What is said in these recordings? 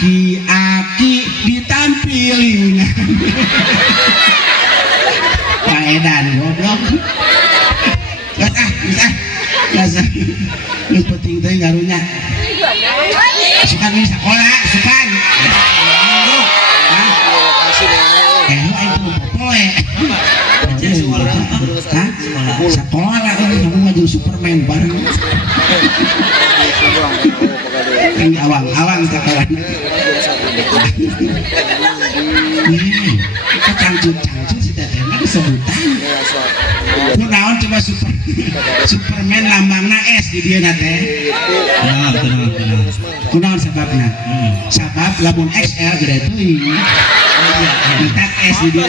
aki-aki ditampilin Pak Edan goblok bisa lu penting teh ngarunya sukan di sekolah sukan lu itu popoe sekolah ini kamu maju Superman bareng ini awang sekolah kita cangcut si tetehnya disebutan kunaon coba Superman lambangna S di dia nate kunaon sababna sabab lamun XL gede teuing minta S di dia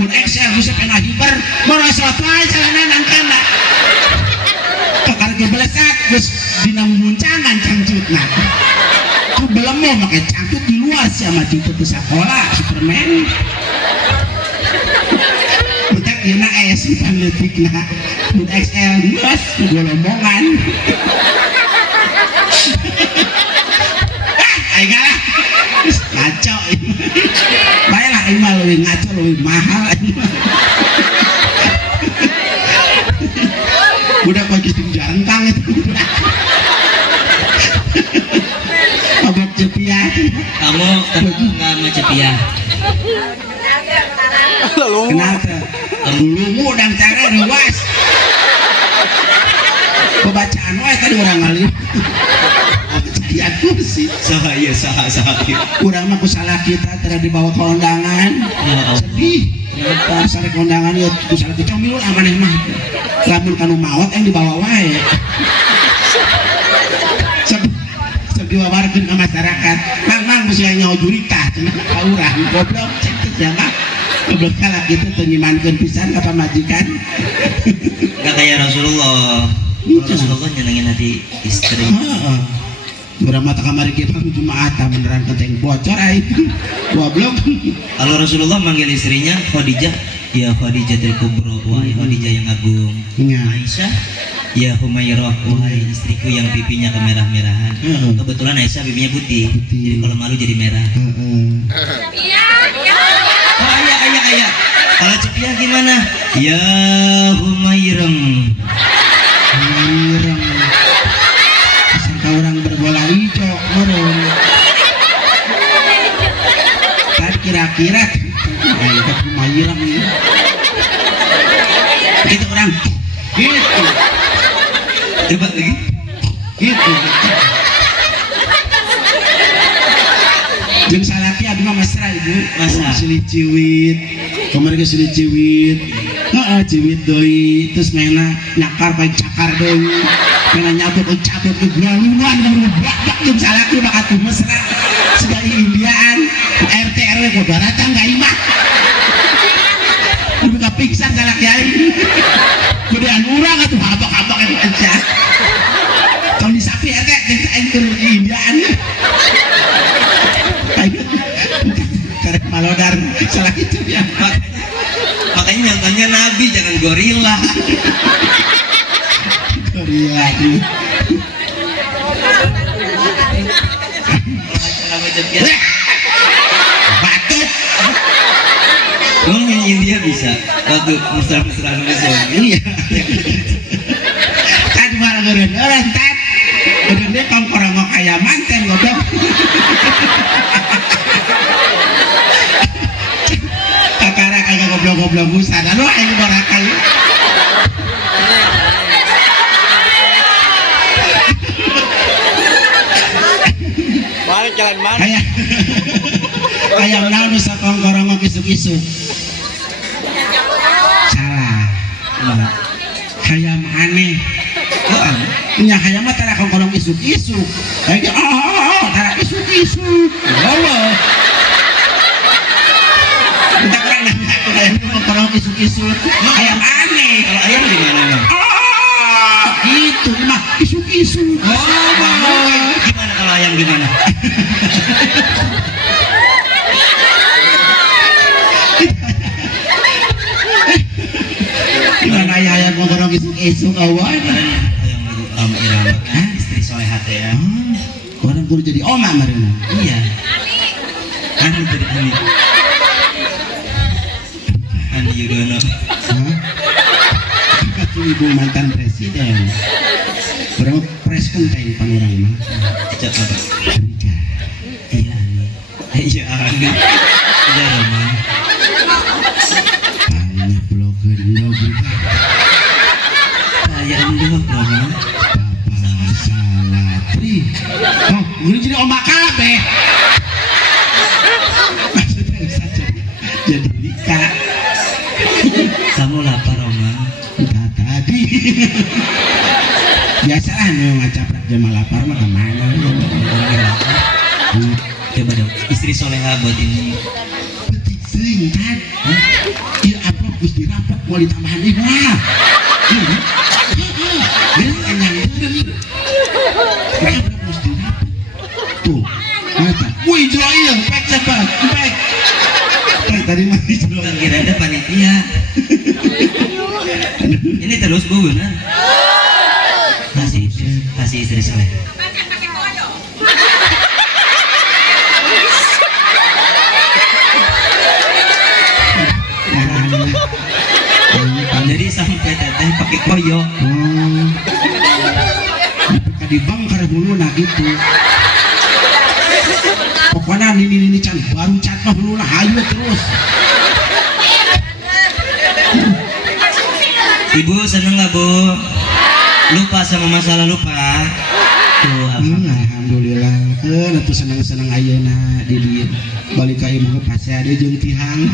mun XL bisa kena hiper merosot wae celana nangkana kakar geblesak geus dina muncangan cangcutna ku belum mau make cangcut di luar sama di sekolah Superman budak dina S pangletikna mun XL geus golongan aing lah ngaco baiklah aing mah leuwih ngaco leuwih mahal udah pagi jantang itu abang cepiah kamu kenapa nggak mau cepiah kenapa dulu udang cara ruas pembacaan wae tadi orang ngalih ya kursi sahaya kurang mah salah kita tidak dibawa ke undangan sedih kenapa salah ke undangan ya salah kita milul amaneh mah lamun kanu maot yang dibawa wae diwawarkeun ke masyarakat mang mesti nyawa jurita cenah ka urang goblok cek ya mah goblok kalah kita teu ngimankeun pisan ka pamajikan enggak kayak Rasulullah. Rasulullah nyenengin hati istri. Heeh. Urang mata kamari kieu Jumaat beneran keteng bocor ai goblok. Kalau Rasulullah manggil istrinya Khadijah, ya Khadijatul Kubra, wahai Khadijah yang agung. Aisyah, ya Humairah, wahai istriku yang pipinya kemerah-merahan. Kebetulan Aisyah pipinya putih, jadi kalau malu jadi merah. Oh ayah. Kalau cepiah gimana? Ya Humairah. Sangka orang berbola hijau, merun. Kan kira-kira, itu Humairah ini. Begitu orang, gitu. Coba lagi Gitu. Jeung salaki abdi mah mesra ibu, masa silih ciwit. Kemarin ke silih ciwit. Heeh, ciwit deui, terus mena nyakar bae cakar deui. Mena nyabut cabut ke ngaluan ngeblak jeung salaki bakal mesra. Segala Indiaan, RT RW kudu datang ka imah. Kudu kapiksan salaki aing. Kudean urang atuh habak-habak aja. Kalau di sapi ya teh aing keur Indiaan. Karek malodar salah itu ya. Makanya nyontohnya Nabi, jangan gorila. Gorila. Batuk. Kamu yang India bisa waktu mesra-mesra Indonesia. Iya. Kan malah orang tat. Udah dia kongkorong mau kayak manten goblok. Kakara kagak goblok-goblok busan. Lalu aing borakai. Balik jalan mana? Kayak naon bisa kongkorong mau isuk-isuk. Salah. Kayak aneh. Nya hayang mah tara kongkorong isuk-isuk. Kayak tara isuk-isuk. Allah. Kita kan kayak kongkorong isuk-isuk. Hayang aneh. Kalau ayam gimana? Gitu mah isuk-isuk. Gimana kalau ayam gimana? Gimana ayah kongkorong isuk-isuk awan? Irama istri solehat ya. Orang kudu jadi oma marina. Iya. Ani tadi Ani Yudhoyono. Hah? Katu ibu mantan presiden. Orang pres penting pangurang mah. Cak apa? Rika. Iya Ani. Iya Ani. Iya Roma. Banyak blogger juga. Saya endok Roma. Bapak Salatri. Oh, ini jadi oma kabeh. Maksudnya bisa jadi Rika. Kamu lapar Roma? Entah tadi. Biasaan ngacaprak jam lapar mah kemana? Coba dong, istri soleha buat ini. Petik sering kan? Iya apa gus dirapat mau ditambahan ini mah? Beres kenyang bener. Kenapa gus dirapat? Tuh, mata. Wih Joel, pek siapa? Pek. Tadi masih Joel. Kira ada panitia. Ini terus bu benar. Kasih istri soleh. Jadi sampai teteh pakai koyo. Di bank karena dulu nah gitu. Pokoknya ini can baru cat mah dulu nah hayu terus. Ibu seneng nggak bu? Lupa sama masa lalu pak? Tuh alhamdulillah. Atuh senang ayeuna di dieu. Balik ka ibu pasti ada jeung tihang.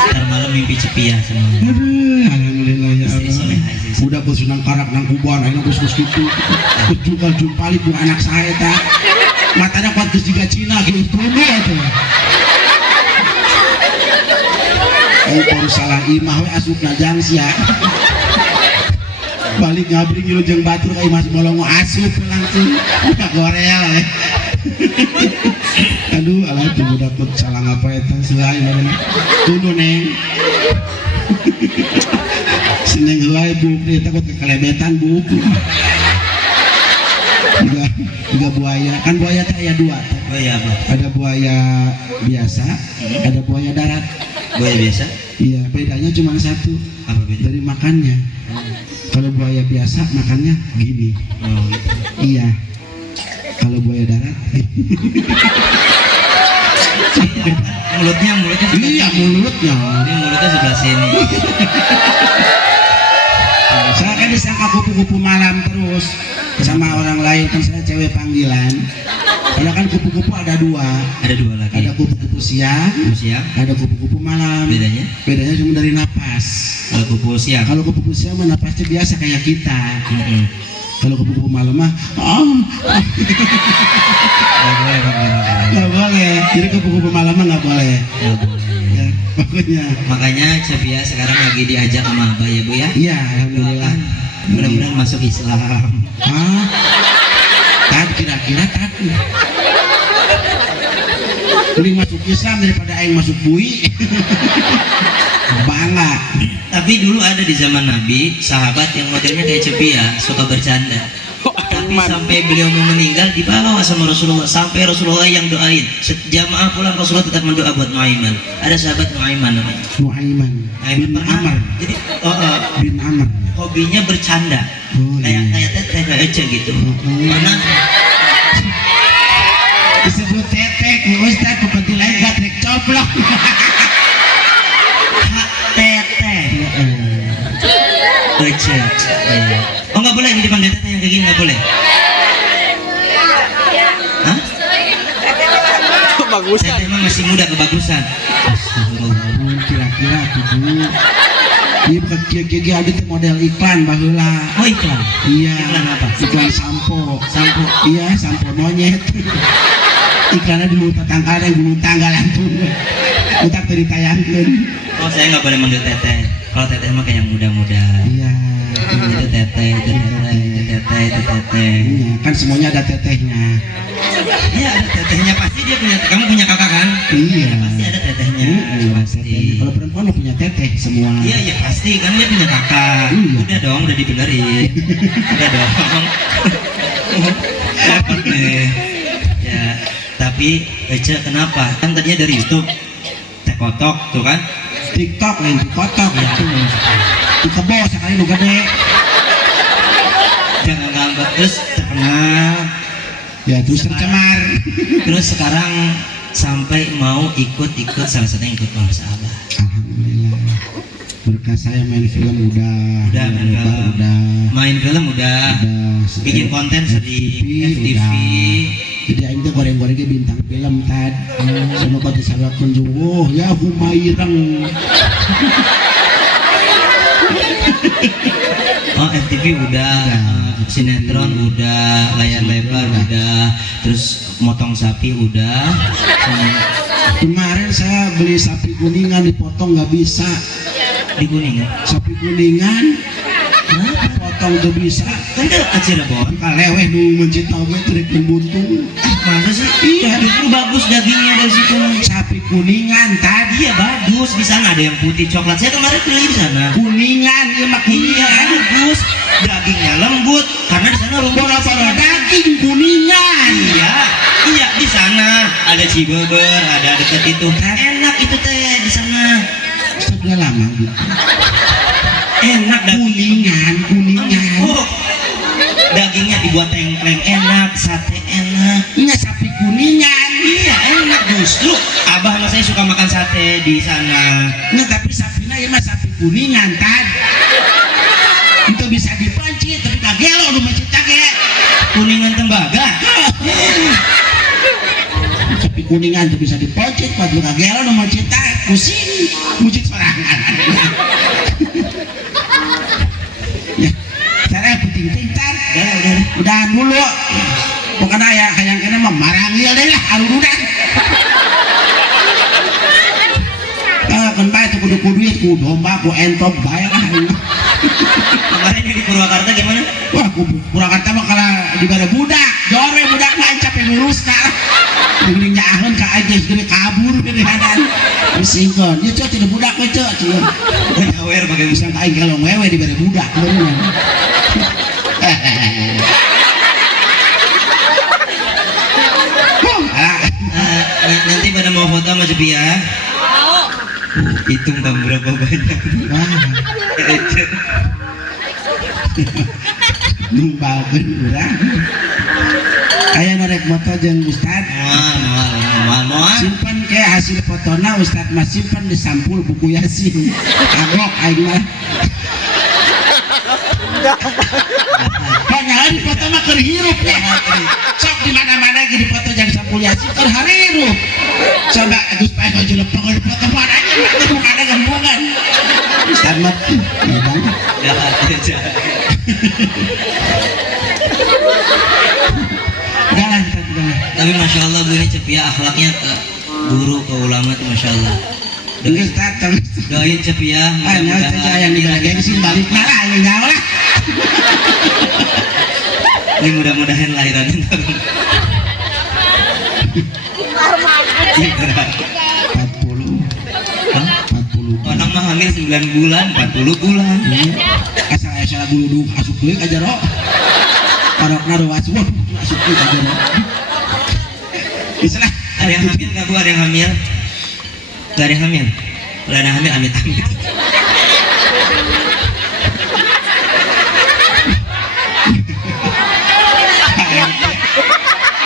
Ntar malam mimpi cepia sama. Aduh, alhamdulillah ya Istri Allah. soleha, istri soleha. Udah bersunang karak nang kubuan ayeuna geus kitu. Juga jumpali ku anak saya eta. Matanya kuat geus jiga Cina geus tunu atuh. Baru salah imah we asupna jangsia. Balik ngabring ngilu jeung batur ka imah bolong asup langsung. Ka Korea we. Aduh, alah tuh budak tut salah ngapa eta seuai meureun. Tunu neng. Seneng heuai bu, dia takut kekelebetan bu. Juga buaya, kan buaya teh aya dua. Buaya apa? Ada buaya biasa, ada buaya darat. Buaya biasa? Iya, bedanya cuma satu. Apa beda? Dari makannya. Kalau buaya biasa makannya gini. Oh, gitu. Iya. Kalau buaya darat. mulutnya Iya, mulutnya. Ini mulutnya sebelah sini. Saya kan disangka kupu-kupu malam terus sama orang lain, kan saya cewek panggilan. Padahal kan kupu-kupu ada dua. Ada dua lagi. Ada kupu-kupu siang, siang. ada kupu-kupu malam. Bedanya? Bedanya cuma dari napas. Kalau kupu siang. Kalau kupu-kupu siang mah napasnya biasa kayak kita. Kalau kupu-kupu malam mah, Nggak boleh, nggak boleh. nggak boleh. Jadi kupu-kupu malam mah nggak boleh. Nggak boleh. Ya, pokoknya. Makanya Cepia sekarang lagi diajak sama Abah ya bu ya. Iya, alhamdulillah. Mudah-mudahan masuk Islam. Kira-kira tadi. Ini masuk Islam daripada aing masuk bui. Bangga. Tapi dulu ada di zaman Nabi sahabat yang modelnya kayak Cepia, suka bercanda. Tapi sampai beliau mau meninggal dibawa sama Rasulullah, sampai Rasulullah yang doain. Jamaah pulang Rasulullah tetap mendoa buat Nuaiman. Ada sahabat Nuaiman namanya. Nuaiman bin Amr. Jadi bin Amr. hobinya bercanda. Oh, iya. Kayak teteh kayak Ece gitu. Mana Disebut tetek, Ustaz pepeti lain gatrek coplok. teteh. Ece. Oh nggak boleh di depan teteh yang kayak gini nggak boleh. Hah? Bagusan. Teteh emang masih muda kebagusan. Astagfirullah. Kira-kira tuh dulu. Iya bukan kia ada tuh model iklan baheula. Oh iklan. Iya. Iklan apa? Iklan sampo. Sampo. Iya, sampo monyet. Iklannya dulu tetangga yang dulu tangga langsung. Utak tadi tayangkeun. Oh saya nggak boleh manggil teteh. Kalau teteh mah kayak yang muda-muda. Iya. Itu teteh, itu teteh, itu teteh, itu teteh. Iya, kan semuanya ada tetehnya. Iya ada tetehnya pasti dia punya. Kamu punya kakak kan? Iya. Pasti ada tetehnya. Pasti. Kalau perempuan mah punya teteh semua. Iya iya pasti kan dia punya kakak. Iya. Udah dong, udah dibenerin. Udah dong. repot nih. Ya, tapi Ece kenapa? Kan tadinya dari YouTube. Teh kotok tuh kan. TikTok lain TikTok Ya, di kebo sekali lu gede. jangan ngambek terus terkenal. Ya terus tercemar. Terus sekarang sampai mau ikut salah satunya ikut Mawasa Abah. Alhamdulillah. Berkah saya main film udah Main film. Main film udah. Bikin konten di FTV. Jadi aing teh goreng-gorengnya bintang film tad. Sama pada sarakun juga ya Humairang. Oh FTV udah, sinetron udah, layar lebar udah, terus motong sapi udah. Kemarin saya beli sapi kuningan dipotong nggak bisa. Di Kuningan. Sapi kuningan potong tuh bisa. Kan dekat Cirebon. Kaleweh nu mencit oge trek buntung. Masa sih? Iya, itu bagus dagingnya dari situ. Sapi kuningan tadi Iya bagus, di sana ada yang putih coklat. Saya kemarin beli di sana. kuningan ieu mah Iya kuningan. bagus, dagingnya lembut karena di sana lembut. Bola-bola daging kuningan. Iya, iya di sana ada Cibeber, ada deket itu. Enak itu teh di sana. Sudah lama gitu. Enak daging. Kuningan. Oh, dagingnya dibuat tengkleng enak, sate enak. Ini sapi kuningan. Iya enak justru. Abah sama saya suka makan sate di sana. Nggak, tapi sapinya ieu mah sapi kuningan tad. Itu bisa dipancit tapi kagelo nu mencit ge. Kuningan tembaga. Sapi kuningan itu bisa dipocit pas lu kagelo nu mencit pusing. Mucit sorangan. Ya, cara penting-penting tar. Udah dulu. Pokoknya ya hayang kena mah marangi deh lah arurudan. Kan bae tuh kudu duit ku domba ku entop bae lah. Kemarin di Purwakarta gimana? Wah, ku Purwakarta mah kala dibere budak, jore budak mah cap yang ngurusna. Dibeli nyaahun ka aja gede kabur gede hadan. Singkon, ya cok tidak budak we cok. Nyawer pakai Bisa aing kalau wewe dibere budak beneran. Nanti pada mau foto sama Cepi ya. Hitung bang berapa banyak. Numbalkeun urang. Aya narek moto jeung Ustad. Moal. Simpan ke hasil fotona Ustad mah simpan di sampul buku Yasin. Agok aing mah. Pangalan di foto mah keur hirup ya. Sok di mana-mana ge di foto jeung sampul Yasin keur harirup. Coba Gus Pai maju lepeng di foto mana aja bukan ada gembungan. Ustad mah Jahat aja. jalan. Tapi masya Allah Bu ini Cepia akhlaknya ke guru ke ulama tuh masya Allah. Geus datang. Doain Cepia Nya saja yang di gengsi balik lah nyawa lah. ini mudah-mudahan lahirannya ntar. 40. Hah? 40. Orang mah hamil 9 bulan, 40 bulan. Asal bulu asup deui ka jero. Parokna ruas asup deui ka jero. Bisa lah. Ada yang hamil nggak Bu? Ada yang hamil? Gak ada yang hamil? Kalau ada yang hamil, amit-amit.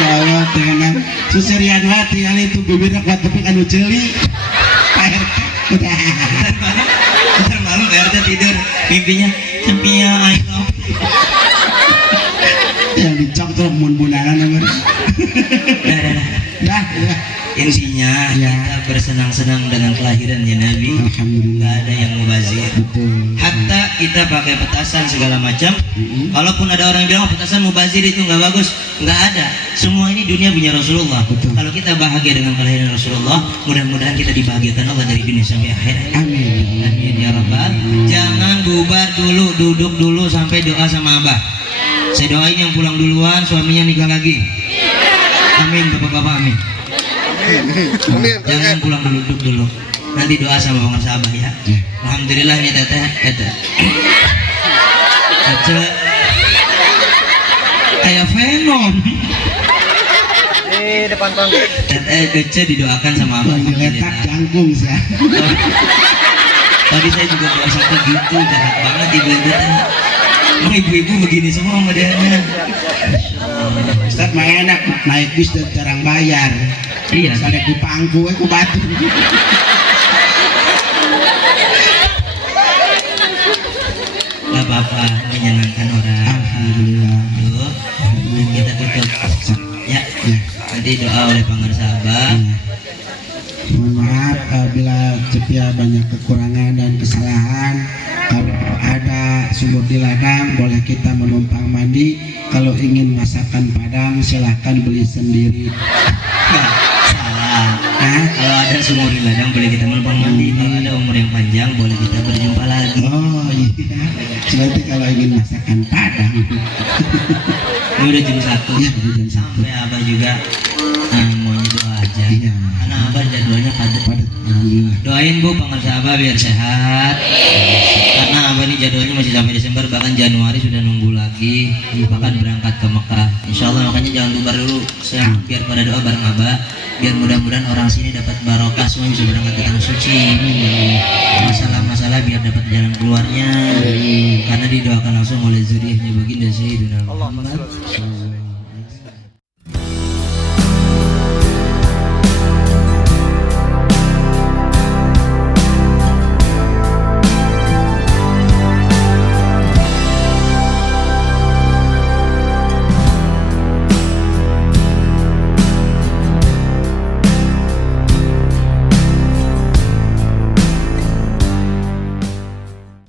Ya Allah, tenang. Suserian wae tinggal itu bibirnya kuat tapi anu ceuli. Pak RT. Ntar malam RT tidur, mimpinya Cepia I love you. Yang dicok tuh mun bunaran namanya. Dah. Dah. Intinya Ya. kita bersenang-senang dengan kelahirannya Nabi. Alhamdulillah. Gak ada yang mubazir. Betul. Hatta kita pakai petasan segala macam. Kalaupun ada orang yang bilang petasan mubazir itu nggak bagus, nggak ada. Semua ini dunia punya Rasulullah. Betul. Kalau kita bahagia dengan kelahiran Rasulullah, mudah-mudahan kita dibahagiakan Allah dari dunia sampai akhirat. Amin. Amin ya Rabbal. Jangan bubar dulu, duduk dulu sampai doa sama Abah. Saya doain yang pulang duluan, suaminya nikah lagi. Amin bapak-bapak amin. Jangan pulang dulu, duduk dulu. Nanti doa sama pengarsa Abah ya. Alhamdulillah nih teteh, kayak Venom. depan panggung. Kece didoakan sama abah. Yang diletak jangkung sih ya. Tadi saya juga doa sampai gitu, jahat banget ibu-ibu teh. Emang ibu-ibu begini semua modelnya. Ustaz mah enak naik bis dan jarang bayar. Iya. Sadek ku pangku ku batu. Gak apa-apa, menyenangkan orang. Alhamdulillah. Tuh, kita tutup. Ya, Ya. nanti doa oleh pangarsa abah. Mohon maaf bila Cepia banyak kekurangan dan kesalahan. Kalau ada sumur di ladang boleh kita menumpang mandi. Kalau ingin masakan Padang silahkan beli sendiri. Salah. Hah? Kalau ada sumur di ladang boleh kita menumpang mandi. Kalau ada umur yang panjang boleh kita berjumpa lagi. Oh iya. Berarti kalau ingin masakan Padang. Ini udah jam 1. Iya, udah jam 1. Sampai abah juga maunya doa aja. Iya. Karena abah jadwalnya padat. Padat. Alhamdulillah. Doain bu pangarsa abah biar sehat. Karena abah ini jadwalnya masih sampai Desember, bahkan Januari sudah nunggu lagi. Bahkan berangkat ke Mekah. Insya Allah makanya jangan bubar dulu. Saya biar pada doa bareng abah. Biar mudah-mudahan orang sini dapat barokah semua bisa berangkat ke tanah suci. Masalah-masalah biar dapat jalan keluarnya. Karena didoakan langsung oleh zuriyahnya baginda Sayyidina Muhammad.